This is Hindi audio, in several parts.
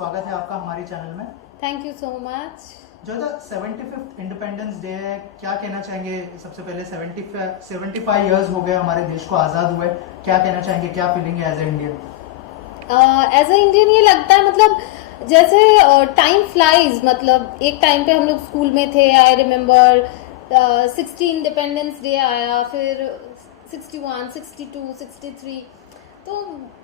स्वागत है आपका हमारे चैनल में। Thank you so much. जो 75th इंडिपेंडेंस डे है, क्या कहना चाहेंगे? सबसे पहले 75 इयर्स हो गए हमारे देश को आज़ाद हुए, क्या कहना चाहेंगे, क्या फीलिंग है as a Indian? As a Indian ये लगता है मतलब जैसे टाइम फ्लाइज। मतलब एक टाइम पे हम लोग स्कूल में थे, आई रिमेम्बर 60 इंडिपेंडेंस डे आया, फिर 61, 62, 63। तो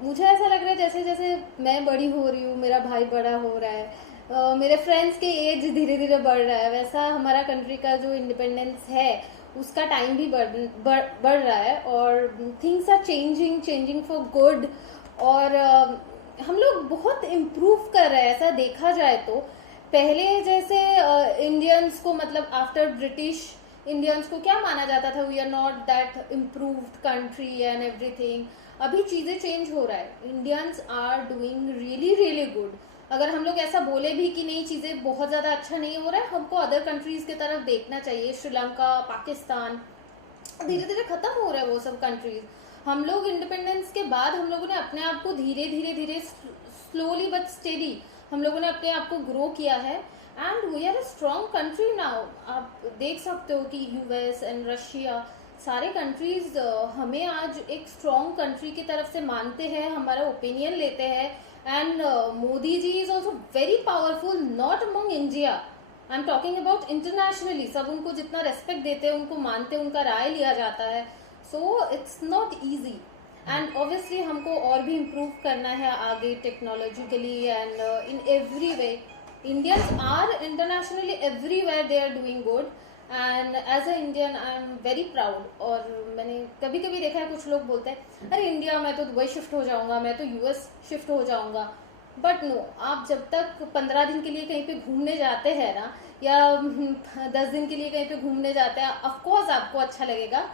मुझे ऐसा लग रहा है जैसे जैसे मैं बड़ी हो रही हूँ, मेरा भाई बड़ा हो रहा है, मेरे फ्रेंड्स के एज धीरे धीरे बढ़ रहा है, वैसा हमारा कंट्री का जो इंडिपेंडेंस है उसका टाइम भी बढ़ रहा है। और things are changing for good. और हम लोग बहुत इम्प्रूव कर रहे हैं ऐसा देखा जाए तो। पहले जैसे इंडियंस को मतलब आफ्टर ब्रिटिश इंडियंस को क्या माना जाता था, we are not that improved country and everything. अभी चीजें चेंज हो रहा है, Indians are doing really really good. अगर हम लोग ऐसा बोले भी कि नहीं चीजें बहुत ज्यादा अच्छा नहीं हो रहा है, हमको अदर कंट्रीज की तरफ देखना चाहिए। श्रीलंका, पाकिस्तान, धीरे धीरे खत्म हो रहा है वो सब कंट्रीज। हम लोग इंडिपेंडेंस के बाद हम लोगों ने अपने आप को धीरे धीरे धीरे स्लोली बट स्टेडी हम लोगों ने अपने आप को ग्रो किया है and we are a strong country now. आप देख सकते हो कि यूएस एंड रशिया सारे कंट्रीज हमें आज एक स्ट्रॉन्ग कंट्री की तरफ से मानते हैं, हमारा ओपिनियन लेते हैं। And Modi ji is also very powerful, not among India, I am talking about internationally. सब उनको जितना रेस्पेक्ट देते हैं, उनको मानते हैं, उनका राय लिया जाता है। So it's not easy and obviously हमको और भी इम्प्रूव करना है आगे technologically and in every way. Indians are internationally everywhere they are doing good and as a Indian I am very proud. और मैंने कभी कभी देखा है कुछ लोग बोलते हैं अरे इंडिया मैं तो दुबई शिफ्ट हो जाऊंगा, मैं तो यूएस शिफ्ट हो जाऊंगा। बट नो, आप जब तक 15 दिन के लिए कहीं पे घूमने जाते हैं ना, या 10 दिन के लिए कहीं पे घूमने जाते हैं, ऑफकोर्स आपको अच्छा लगेगा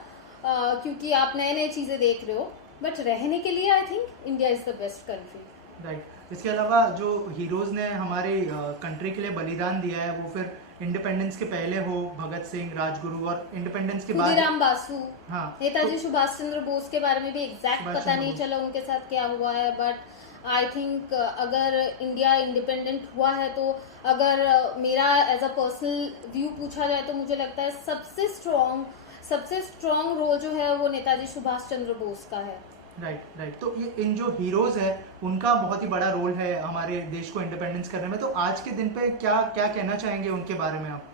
क्योंकि आप नए नए चीजें देख रहे हो। बट रहने के लिए I think India is the best country. Right. इसके अलावा जो हीरोज ने हमारे कंट्री के लिए बलिदान दिया है, वो फिर इंडिपेंडेंस के पहले हो भगत सिंह, राजगुरु, और इंडिपेंडेंस के बाद खुदीराम बासु, हाँ, नेताजी सुभाष चंद्र बोस के बारे में भी एग्जैक्ट पता नहीं चला उनके साथ क्या हुआ है। बट आई थिंक अगर इंडिया इंडिपेंडेंट हुआ है तो अगर मेरा एज अ पर्सनल व्यू पूछा जाए तो मुझे लगता है सबसे स्ट्रॉन्ग रोल जो है वो नेताजी सुभाष चंद्र बोस का है। राइट। तो ये इन जो हीरोज है उनका बहुत ही बड़ा रोल है हमारे देश को इंडिपेंडेंस करने में। तो आज के दिन पे क्या क्या कहना चाहेंगे उनके बारे में आप?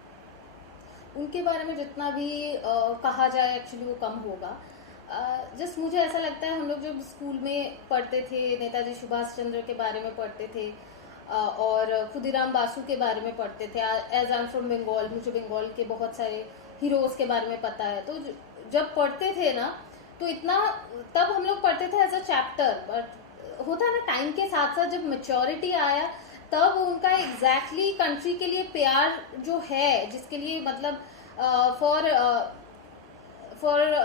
उनके बारे में जितना भी कहा जाए एक्चुअली वो कम होगा। जस्ट मुझे ऐसा लगता है हम लोग जब स्कूल में पढ़ते थे नेताजी सुभाष चंद्र के बारे में पढ़ते थे और खुदीराम बासु के बारे में पढ़ते थे। As I am from Bengal, मुझे बंगाल के बहुत सारे हीरोज के बारे में पता है। तो जब पढ़ते थे ना तो इतना तब हम लोग पढ़ते थे एज अ चैप्टर। बट होता है ना टाइम के साथ साथ जब मेच्योरिटी आया तब उनका एग्जैक्टली कंट्री के लिए प्यार जो है, जिसके लिए मतलब for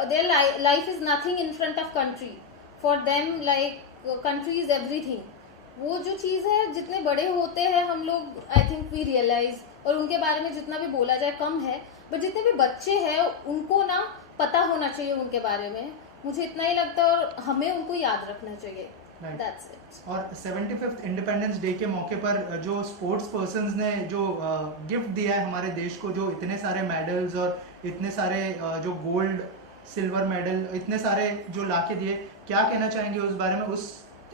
their life is nothing in front of country, for them like country is everything. वो जो चीज़ है जितने बड़े होते हैं हम लोग आई थिंक वी रियलाइज, और उनके बारे में जितना भी बोला जाए कम है। बट जितने भी बच्चे हैं उनको ना पता होना चाहिए उनके बारे में, मुझे इतना ही लगता है, और हमें उनको याद रखना चाहिए। That's it. और 75th इंडिपेंडेंस डे के मौके पर जो स्पोर्ट्स पर्सन्स ने जो गिफ्ट दिया है हमारे देश को, जो इतने सारे मेडल्स और इतने सारे जो गोल्ड सिल्वर मेडल इतने सारे जो लाके दिए, क्या कहना चाहेंगे उस बारे में?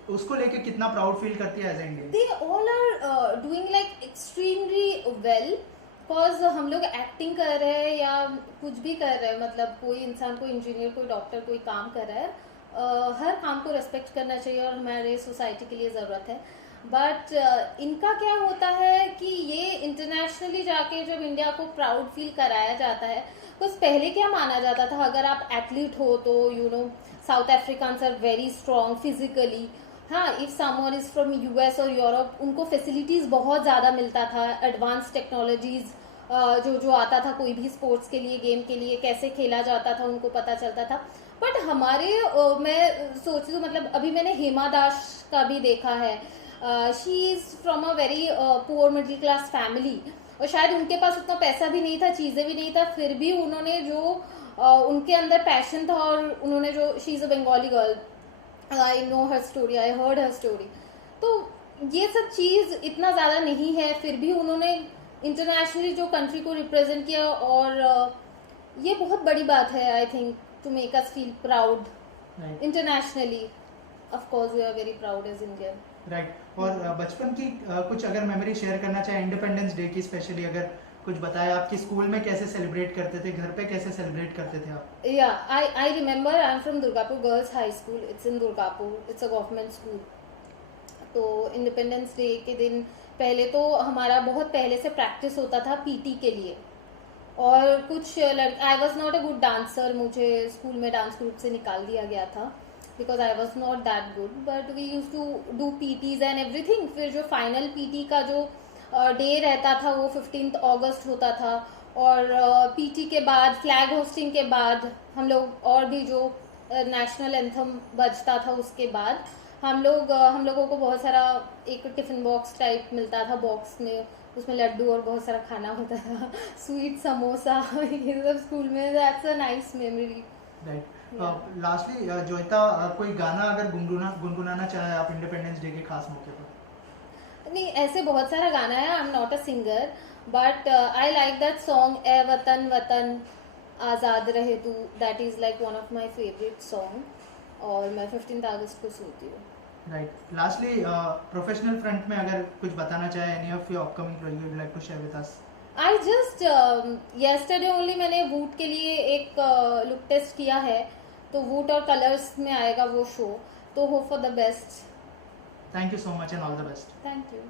उसको लेके कितना प्राउड फील करती है as Indian? They all are doing like extremely well because हम लोग एक्टिंग कर रहे हैं या कुछ भी कर रहे हैं, मतलब कोई इंसान, कोई इंजीनियर, कोई डॉक्टर, कोई काम कर रहा है, हर काम को रेस्पेक्ट करना चाहिए और हमारे सोसाइटी के लिए ज़रूरत है। बट इनका क्या होता है कि ये इंटरनेशनली जाके जब इंडिया को प्राउड फील कराया जाता है, कुछ पहले क्या माना जाता था, अगर आप एथलीट हो तो you know South Africans are very strong physically. हाँ, if someone is from US और यूरोप, उनको फैसिलिटीज बहुत ज़्यादा मिलता था, एडवांस टेक्नोलॉजीज जो आता था, कोई भी स्पोर्ट्स के लिए, गेम के लिए कैसे खेला जाता था उनको पता चलता था। बट हमारे मैं सोचती हूँ, मतलब अभी मैंने हेमा दास का भी देखा है, she is from a very poor middle class family, और शायद उनके पास उतना पैसा भी नहीं था, चीज़ें भी नहीं था, फिर भी उन्होंने जो उनके अंदर पैशन था, और उन्होंने जो, she is a Bengali girl, I know her story, I heard her story. तो ये सब चीज इतना ज्यादा नहीं है, फिर भी उन्होंने इंटरनेशनली जो कंट्री को रिप्रेजेंट किया, और ये बहुत बड़ी बात है I think, to make us feel proud right internationally. Of course we are very proud as Indian. Right. और बचपन की कुछ अगर मेमोरी शेयर करना चाहे इंडिपेंडेंस डे की, स्पेशली अगर कुछ बताया, आपकी स्कूल में कैसे सेलिब्रेट करते थे, घर पे कैसे सेलिब्रेट करते थे आप? Yeah, I remember I'm from Durgapur Girls High School. It's in Durgapur. It's a government school. तो इंडिपेंडेंस डे के दिन पहले तो हमारा बहुत पहले से प्रैक्टिस होता था पीटी के लिए, और कुछ I was not a good dancer, मुझे स्कूल में डांस ग्रुप से निकाल दिया गया था because I was not that good, but we use to do PTs and everything. फिर जो फाइनल पीटी का जो डे रहता था वो 15 अगस्त होता था, और पीटी के बाद फ्लैग होस्टिंग के बाद हम लोग, और भी जो नेशनल एंथम बजता था उसके बाद हम लोगों को बहुत सारा एक टिफिन बॉक्स टाइप मिलता था, बॉक्स में उसमें लड्डू और बहुत सारा खाना होता था, स्वीट समोसा ये सब स्कूल में। That's a nice memory. Right. Lastly Joita, कोई गाना अगर गुनगुनाना चाहे आप इंडिपेंडेंस डे के खास मौके पर? नहीं, ऐसे बहुत सारा गाना है, I am not a singer, but I like that song ए वतन वतन आज़ाद रहे तू, that is like one of my favourite song, और मैं 15 अगस्त को सुनती हूँ। राइट। लास्टली प्रोफेशनल फ्रंट में अगर कुछ बताना चाहे, any of your upcoming project you would like to share with us? I just yesterday only मैंने वूट के लिए एक लुक टेस्ट किया है, तो वूट और कलर्स में आएगा वो शो, तो hope for the best. Thank you so much and all the best. Thank you.